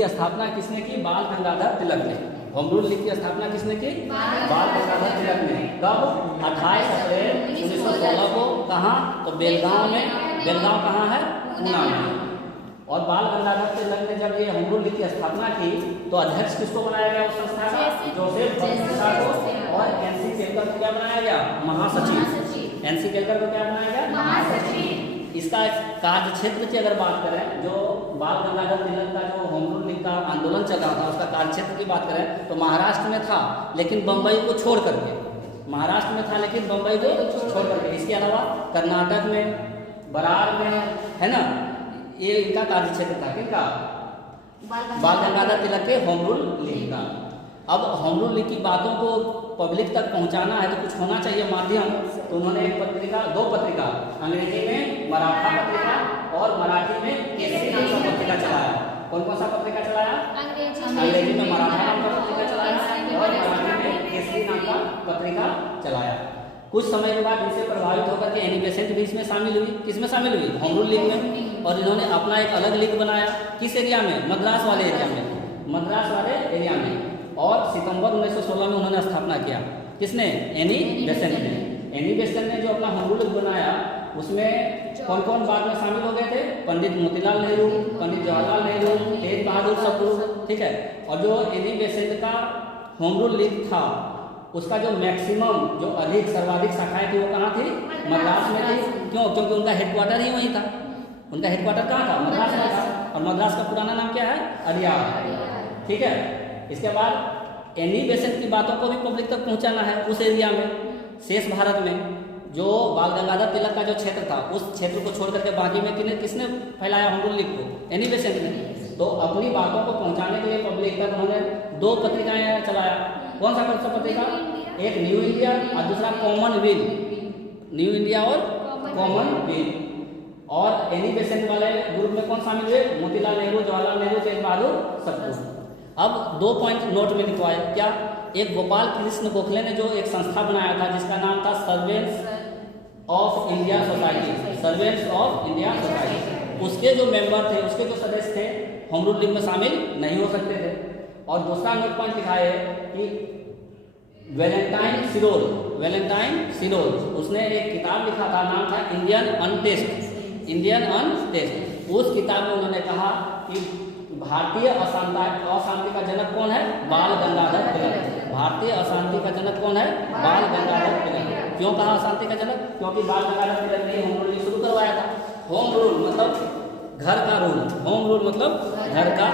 की स्थापना किसने की? बाल गंगाधर तिलक ने। होम रूल लीग की स्थापना किसने की? बाल गंगाधर तिलक ने। कब? 28 अप्रैल 1916 को। कहाँ? तो बेलगांव में। बेलगांव कहाँ है? पूना में। और बाल गंगाधर तिलक ने जब ये होम रूल लीग की स्थापना की तो अध्यक्ष किसको बनाया गया उस संस्था का? जोसेफ बर्नस्टॉ को। और एनसी केलकर को क्या बनाया गया? महासचिव। एनसी केलकर को क्या बनाया गया? महासचिव। इसका कार्य क्षेत्र की अगर बात करें, जो बाल गंगाधर तिलक का जो होम रूल लीग का आंदोलन चल रहा था उसका कार्य क्षेत्र की बात करें तो महाराष्ट्र में था, लेकिन बम्बई को छोड़ करके। महाराष्ट्र में था लेकिन बम्बई को छोड़ करके। इसके अलावा कर्नाटक में, बरार में, है ना, ये इनका कार्य क्षेत्र था। किनका? बाल गंगाधर तिलक के होम रूल लीग का। अब होम रूल लीग की बातों को पब्लिक तक पहुंचाना है तो कुछ होना चाहिए माध्यम। तो उन्होंने एक पत्रिका, दो पत्रिका, अंग्रेजी में मराठा पत्रिका और मराठी में केसरी नाम का पत्रिका चलाया। कौन कौन सा पत्रिका चलाया? अंग्रेजी में मराठा नाम का पत्रिका चलाया और मराठी में केसरी नाम का पत्रिका चलाया। कुछ समय के बाद इनसे प्रभावित होकर के एनी बेसेंट भी इसमें शामिल हुई। किसमें शामिल हुई? होम रूल लीग में। और इन्होंने अपना एक अलग लीग बनाया। किस एरिया में? मद्रास वाले एरिया में। मद्रास वाले एरिया में। और सितंबर 1916 में उन्होंने स्थापना किया। किसने? एनी बेसेंट ने। एनी बेसेंट ने जो अपना होम रूल लीग बनाया उसमें कौन कौन बाद में शामिल हो गए थे? पंडित मोतीलाल नेहरू, पंडित जवाहरलाल नेहरू, तेज बहादुर सप्रू, ठीक है। और जो एनी बेसेंट का होम रूल लीग था उसका जो मैक्सिमम, जो अधिक सर्वाधिक शाखाएं थी वो कहाँ थी? मद्रास में थी। क्यों? क्योंकि उनका हेडक्वार्टर ही वहीं था। उनका हेडक्वार्टर कहाँ था? मद्रास में था। और मद्रास का पुराना नाम क्या है? अरियार, ठीक है। इसके बाद एनी बेसेंट की बातों को भी पब्लिक तक पहुंचाना है उस एरिया में। शेष भारत में जो बाल गंगाधर तिलक का जो क्षेत्र था उस क्षेत्र को छोड़ करके बाकी में किसने फैलाया होम रूल लीग को? एनी बेसेंट ने। तो अपनी बातों को पहुंचाने के लिए पब्लिक तक उन्होंने दो पत्रिकाएं चलाया। कौन सा पत्रिका? एक न्यू इंडिया और दूसरा कॉमनवेल्थ। न्यू इंडिया और कॉमनवेल्थ। और एनी बेसेंट वाले ग्रुप में कौन शामिल हुए? मोतीलाल नेहरू, जवाहरलाल नेहरू, तेज बहादुर सप्रू। अब 2 पॉइंट नोट में लिखवाए। क्या? एक गोपाल कृष्ण गोखले ने जो एक संस्था बनाया था जिसका नाम था servants of India society. Servants of India society. उसके जो मेंबर थे, उसके जो सदस्य थे, होम रूल लीग में शामिल नहीं हो सकते थे। और दूसरा नोट पॉइंट लिखा है कि वैलेंटाइन सिरोल, वैलेंटाइन सिरोल, उसने एक किताब लिखा था, नाम था इंडियन अनटेस्ट, इंडियन अनटेस्ट। उस किताब में उन्होंने कहा कि भारतीय अशांति का जनक कौन है? बाल गंगाधर तिलक। भारतीय अशांति का जनक कौन है? बाल गंगाधर तिलक। क्यों कहा अशांति का जनक? क्योंकि बाल गंगाधर तिलक ने होम रूल शुरू करवाया था। होम रूल मतलब घर का रूल, होम रूल मतलब घर का